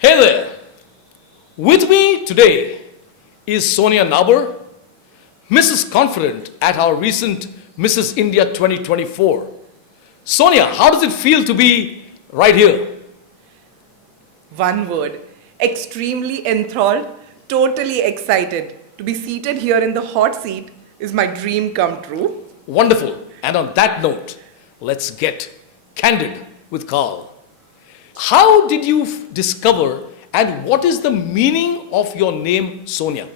Hey there! With me today is Soniya Nabar, Mrs. Confident at our recent Mrs. India 2024. Sonia, how does it feel to be right here? One word, extremely enthralled, totally excited. To be seated here in the hot seat is my dream come true. Wonderful. And on that note, let's get candid with Karl. How did you discover and what is the meaning of your name Sonia?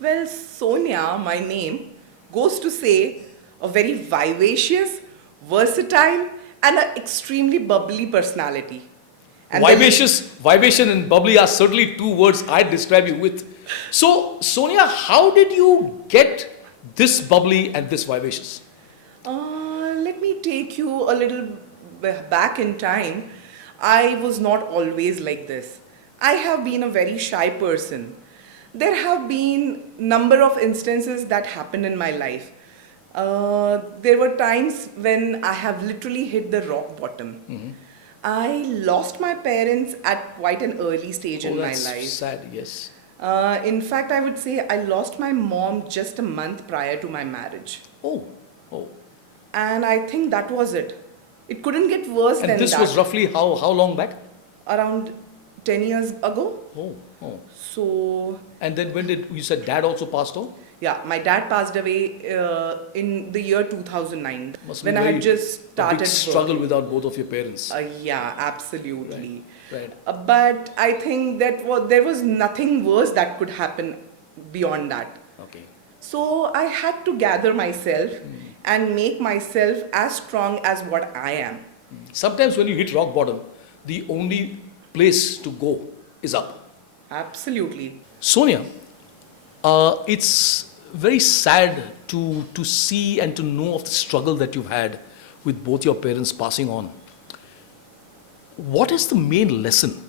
Well, Sonia, my name, goes to say a very vivacious, versatile, and an extremely bubbly personality. And Vivation and bubbly are certainly two words I'd describe you with. So, Sonia, how did you get this bubbly and this vivacious? Let me take you a little back in time. I was not always like this. I have been a very shy person. There have been number of instances that happened in my life. There were times when I have literally hit the rock bottom. Mm-hmm. I lost my parents at quite an early stage in my life. That's sad, yes. In fact, I would say I lost my mom just a month prior to my marriage. Oh. And I think that was it. It couldn't get worse than that. And this was roughly how long back? Around 10 years ago. Oh. So... And then when did, you said dad also passed on? Yeah, my dad passed away in the year 2009. Must when be I had just started a big struggle working. without both of your parents. Yeah, absolutely. Right. But I think that there was nothing worse that could happen beyond that. Okay. So I had to gather myself and make myself as strong as what I am. Sometimes when you hit rock bottom, the only place to go is up. Absolutely. Sonia, it's very sad to see and to know of the struggle that you've had with both your parents passing on. What is the main lesson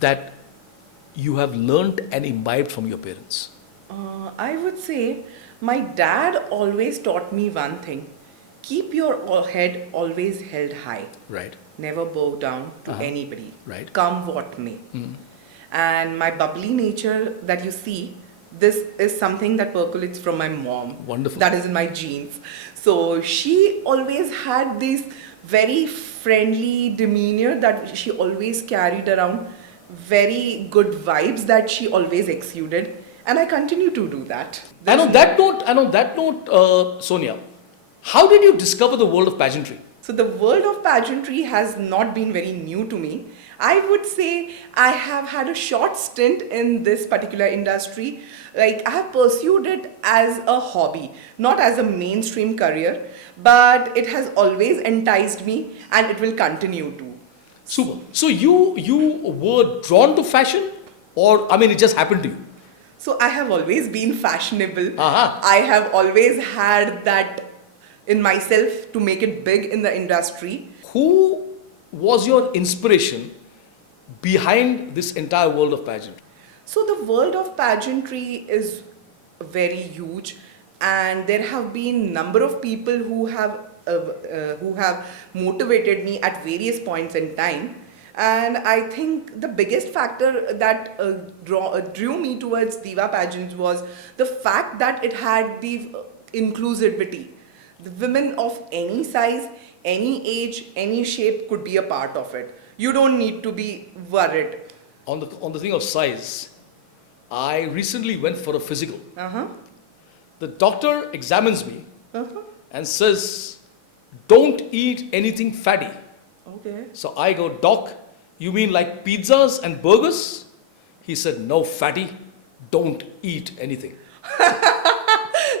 that you have learned and imbibed from your parents? I would say my dad always taught me one thing. Keep your head always held high. Right. Never bow down to anybody. Right. Come what may. And my bubbly nature that you see, this is something that percolates from my mom. Wonderful. That is in my genes. So she always had this very friendly demeanor that she always carried around, very good vibes that she always exuded, and I continue to do that. And on that note, Sonia, how did you discover the world of pageantry? So the world of pageantry has not been very new to me. I would say I have had a short stint in this particular industry. Like I have pursued it as a hobby, not as a mainstream career, but it has always enticed me and it will continue to. Super. So you were drawn to fashion, or it just happened to you? So I have always been fashionable. Uh-huh. I have always had that in myself to make it big in the industry. Who was your inspiration behind this entire world of pageant? So the world of pageantry is very huge, and there have been number of people who have motivated me at various points in time. And I think the biggest factor that drew me towards DIVA Pageants was the fact that it had the inclusivity. The women of any size, any age, any shape could be a part of it. You don't need to be worried. On the thing of size, I recently went for a physical. The doctor examines me and says, "Don't eat anything fatty." Okay. So I go, "Doc, you mean like pizzas and burgers?" He said, "No, fatty, don't eat anything."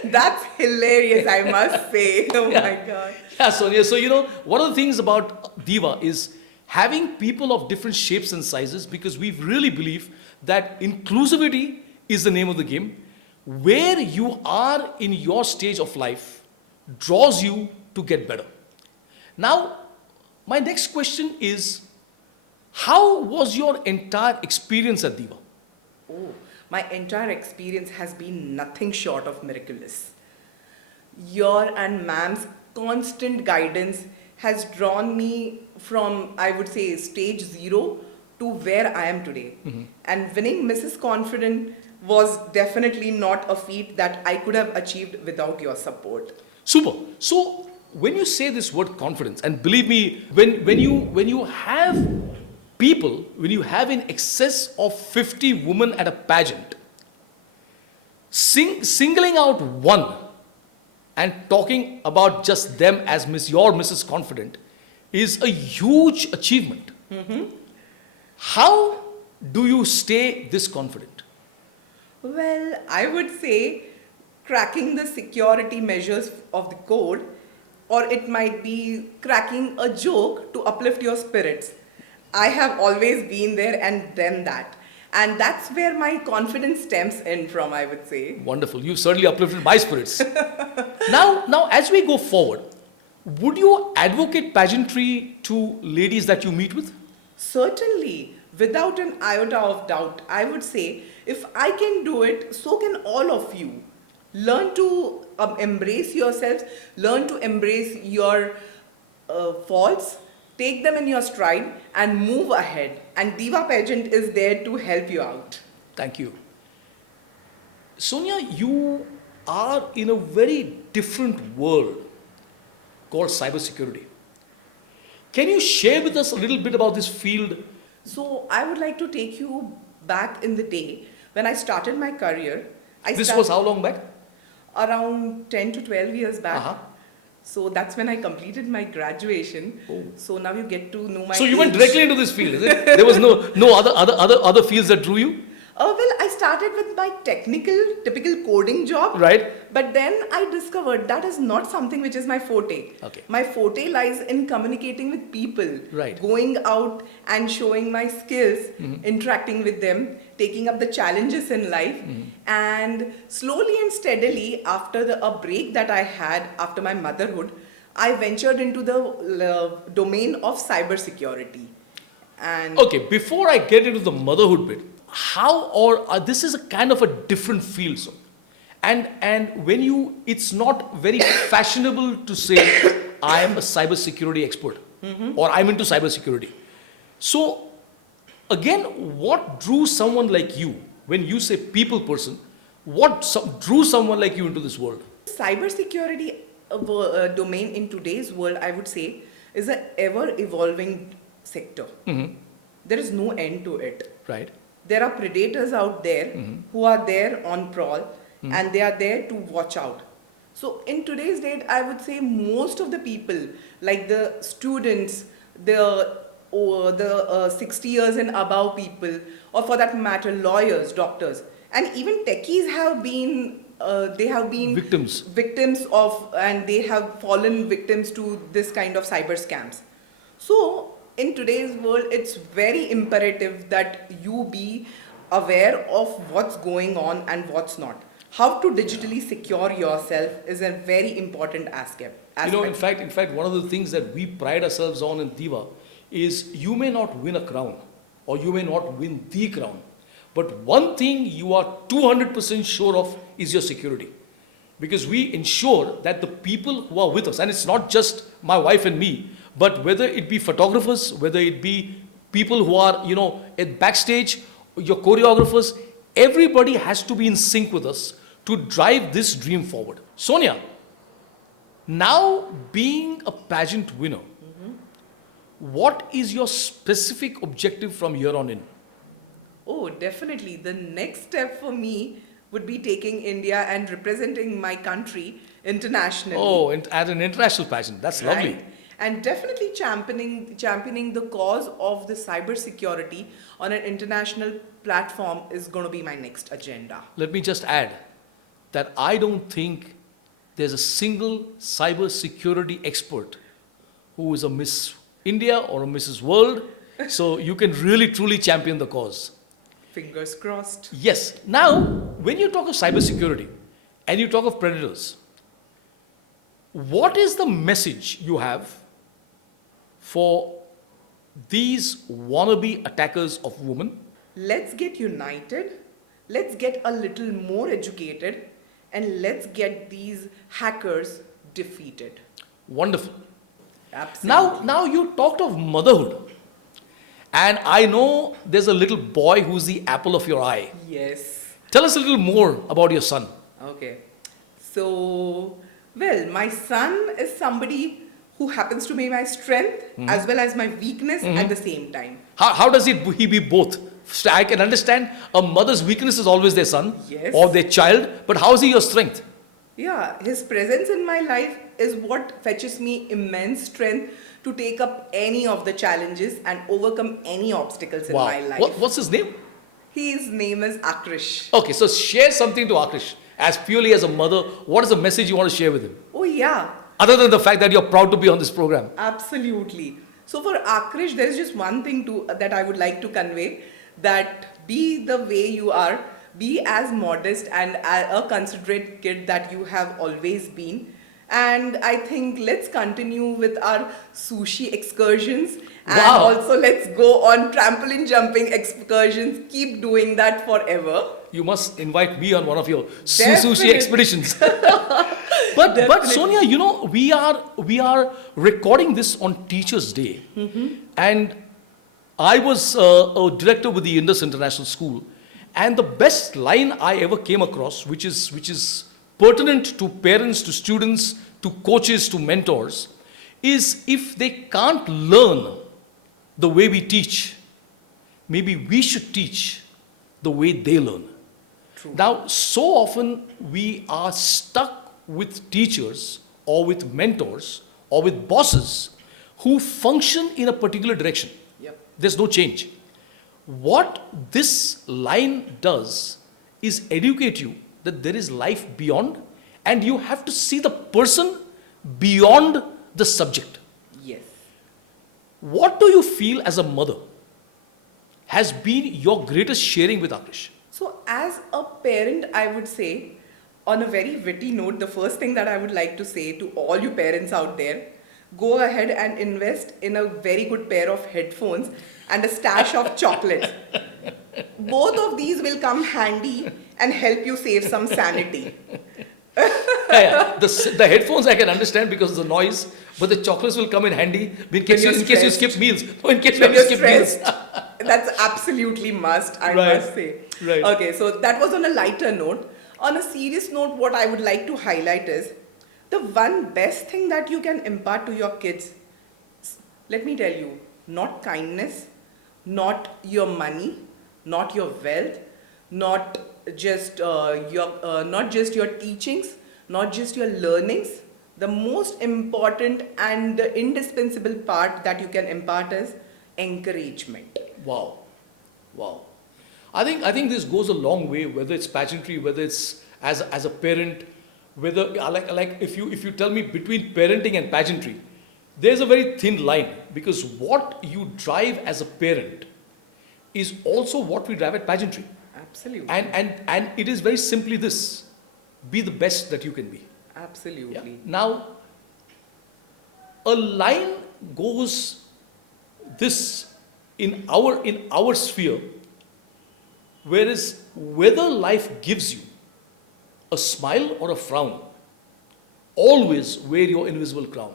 That's hilarious, I must say. Oh my God. Yeah, Sonia. So, one of the things about DIVA is having people of different shapes and sizes, because we really believe that inclusivity is the name of the game. Where you are in your stage of life draws you to get better. Now, my next question is, how was your entire experience at DIVA? Oh, my entire experience has been nothing short of miraculous. Your and ma'am's constant guidance has drawn me from, I would say, stage 0 to where I am today. And winning Mrs. Confident was definitely not a feat that I could have achieved without your support. Super. So when you say this word confidence, and believe me, when you have people, when you have in excess of 50 women at a pageant, singling out one and talking about just them as your Mrs. Confident is a huge achievement. How do you stay this confident? Well, I would say cracking the security measures of the code, or it might be cracking a joke to uplift your spirits. I have always been there and done that. And that's where my confidence stems in from, I would say. Wonderful. You certainly uplifted my spirits. Now, as we go forward, would you advocate pageantry to ladies that you meet with? Certainly, without an iota of doubt, I would say if I can do it, so can all of you. Learn to embrace yourselves, learn to embrace your faults, take them in your stride, and move ahead. And Diva Pageant is there to help you out. Thank you. Sonia, you are in a very different world called cybersecurity. Can you share with us a little bit about this field? So I would like to take you back in the day when I started my career. This was how long back? Around 10 to 12 years back. Uh-huh. So that's when I completed my graduation. Oh. So now you get to know my So you went age. directly into this field, is it? There was no other fields that drew you? Well, I started with my typical coding job. Right. But then I discovered that is not something which is my forte. Okay. My forte lies in communicating with people. Right. Going out and showing my skills, interacting with them, taking up the challenges in life. And slowly and steadily, after a break that I had after my motherhood, I ventured into the domain of cybersecurity. And Okay, before I get into the motherhood bit, this is a kind of a different field, so. And when it's not very fashionable to say, I am a cybersecurity expert, or I'm into cybersecurity. So, again, what drew someone like you, when you say people person, drew someone like you into this world? cybersecurity domain in today's world, I would say, is an ever-evolving sector. There is no end to it. Right. There are predators out there who are there on prowl and they are there to watch out. So in today's date, I would say most of the people, like the students, the 60 years and above people, or for that matter, lawyers, doctors, and even techies have been victims of, and they have fallen victims to this kind of cyber scams. So in today's world, it's very imperative that you be aware of what's going on and what's not. How to digitally secure yourself is a very important aspect. You know, in fact, one of the things that we pride ourselves on in Diva is you may not win a crown or you may not win the crown, but one thing you are 200% sure of is your security. Because we ensure that the people who are with us, and it's not just my wife and me, but whether it be photographers, whether it be people who are, at backstage, your choreographers, everybody has to be in sync with us to drive this dream forward. Sonia, now being a pageant winner, what is your specific objective from here on in? Oh, definitely. The next step for me would be taking India and representing my country internationally. Oh, and at an international pageant. That's lovely. Right. And definitely championing the cause of the cybersecurity on an international platform is going to be my next agenda. Let me just add that I don't think there's a single cybersecurity expert who is a Miss India or a Mrs. World, so you can really truly champion the cause. Fingers crossed. Yes. Now, when you talk of cybersecurity and you talk of predators, what is the message you have for these wannabe attackers of women? Let's get united, let's get a little more educated, and let's get these hackers defeated. Wonderful. Absolutely. Now you talked of motherhood. And I know there's a little boy who's the apple of your eye. Yes. Tell us a little more about your son. Okay. So, well, my son is somebody who happens to be my strength as well as my weakness at the same time. How does he be both? So I can understand a mother's weakness is always their son Yes. or their child, but how is he your strength? Yeah, his presence in my life is what fetches me immense strength to take up any of the challenges and overcome any obstacles in my life. What's his name? His name is Akrish. Okay, so share something to Akrish. As purely as a mother, what is the message you want to share with him? Oh, yeah, Other than the fact that you're proud to be on this program. absolutely. So for Akrish, there is just one thing that I would like to convey, that be the way you are, be as modest and a considerate kid that you have always been. And I think let's continue with our sushi excursions. And Wow. also let's go on trampoline jumping excursions. Keep doing that forever. You must invite me on one of your sushi Definitely. expeditions. but Definitely. Sonia, you know, we are recording this on Teachers' Day, and I was a director with the Indus International School, and the best line I ever came across, which is pertinent to parents, to students, to coaches, to mentors, is if they can't learn the way we teach, maybe we should teach the way they learn. True. Now, so often we are stuck with teachers or with mentors or with bosses who function in a particular direction. Yep. There's no change. What this line does is educate you that there is life beyond, and you have to see the person beyond the subject. Yes. What do you feel as a mother has been your greatest sharing with Akrish? So, as a parent, I would say, on a very witty note, the first thing that I would like to say to all you parents out there, go ahead and invest in a very good pair of headphones and a stash of chocolates. Both of these will come handy and help you save some sanity. Yeah. The headphones I can understand because of the noise, but the chocolates will come in handy in case you're you stressed. skip meals. No, in case you When have to you're skip meals. stressed, that's absolutely must, I Right. must say. Right. Okay, so that was on a lighter note. On a serious note, what I would like to highlight is the one best thing that you can impart to your kids. Let me tell you, not kindness, not your money, not your wealth, not just your teachings, not just your learnings. The most important and the indispensable part that you can impart is encouragement. Wow. Wow. I think this goes a long way, whether it's pageantry, whether it's as a parent, whether like if you tell me between parenting and pageantry, there's a very thin line, because what you drive as a parent is also what we drive at pageantry. Absolutely. And it is very simply this: be the best that you can be. Absolutely. Yeah. Now, a line goes this in our sphere, whereas whether life gives you a smile or a frown, always wear your invisible crown.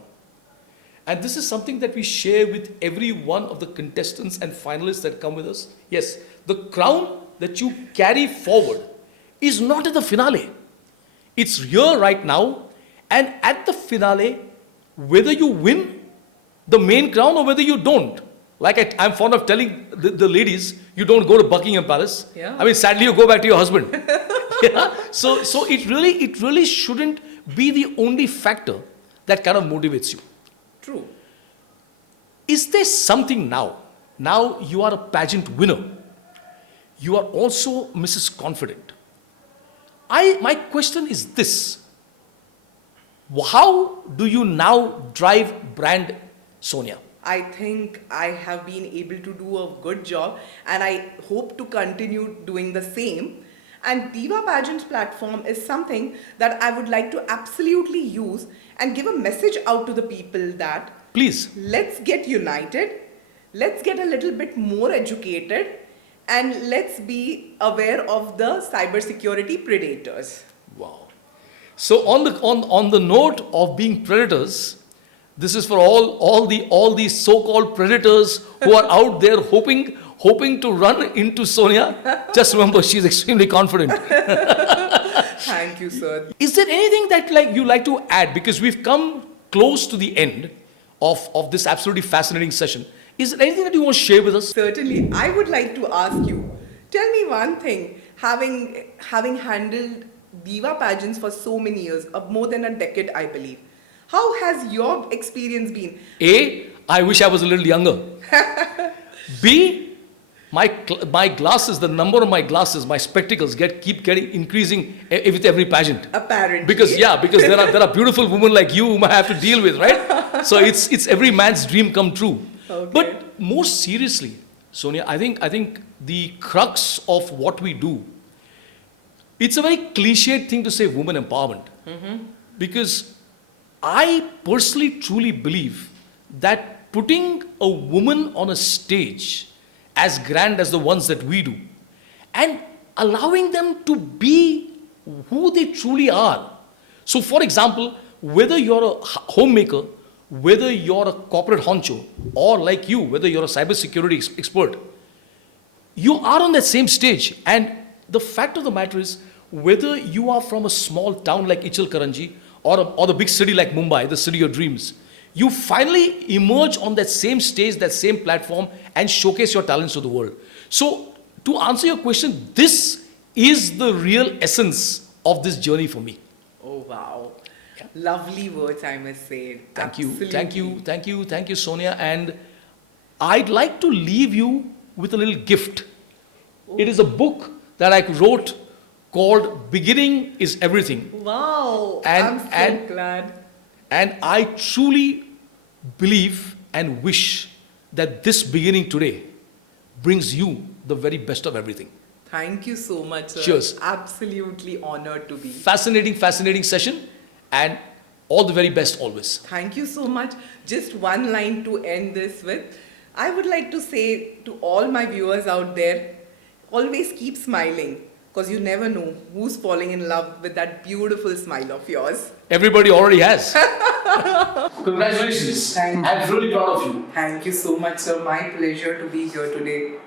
And this is something that we share with every one of the contestants and finalists that come with us. Yes, the crown that you carry forward is not at the finale. It's here right now, and at the finale, whether you win the main crown or whether you don't. Like I'm fond of telling the ladies, you don't go to Buckingham Palace. Yeah. I mean, sadly, you go back to your husband. Yeah? So it really shouldn't be the only factor that kind of motivates you. True. Is there something now? Now you are a pageant winner. You are also Mrs. Confident. My question is this: how do you now drive brand Sonia? I think I have been able to do a good job, and I hope to continue doing the same. And DIVA Pageants platform is something that I would like to absolutely use and give a message out to the people that Please. let's get united, let's get a little bit more educated, and let's be aware of the cybersecurity predators. Wow. So on the note of being predators, This is for all these so-called predators who are out there hoping to run into Soniya. Just remember, she's extremely confident. Thank you, sir. Is there anything that you like to add? Because we've come close to the end of this absolutely fascinating session. Is there anything that you want to share with us? Certainly, I would like to ask you, tell me one thing, having handled Diva pageants for so many years, more than a decade, I believe. How has your experience been? A, I wish I was a little younger. B, my glasses, the number of my glasses, my spectacles keep getting increasing with every pageant. Apparently. Because there are beautiful women like you whom I have to deal with, right? So it's every man's dream come true. Okay. But more seriously, Soniya, I think the crux of what we do, it's a very cliched thing to say women empowerment. Because I personally truly believe that putting a woman on a stage as grand as the ones that we do and allowing them to be who they truly are. So for example, whether you're a homemaker, whether you're a corporate honcho, or like you, whether you're a cybersecurity expert, you are on that same stage. And the fact of the matter is, whether you are from a small town like Ichalkaranji or the big city like Mumbai, the city of dreams, you finally emerge on that same stage, that same platform, and showcase your talents to the world. So, to answer your question, this is the real essence of this journey for me. Oh, wow. Yeah. Lovely words, I must say. Thank Absolutely. you, Soniya. And I'd like to leave you with a little gift. Oh. It is a book that I wrote called Beginning is Everything. Wow. I'm so glad. And I truly believe and wish that this beginning today brings you the very best of everything. Thank you so much, sir. Cheers. Absolutely honored to be. Fascinating session, and all the very best always. Thank you so much. Just one line to end this with. I would like to say to all my viewers out there, always keep smiling, because you never know who's falling in love with that beautiful smile of yours. Everybody already has. Congratulations. Thank you. I'm really proud of you. Thank you so much, sir. My pleasure to be here today.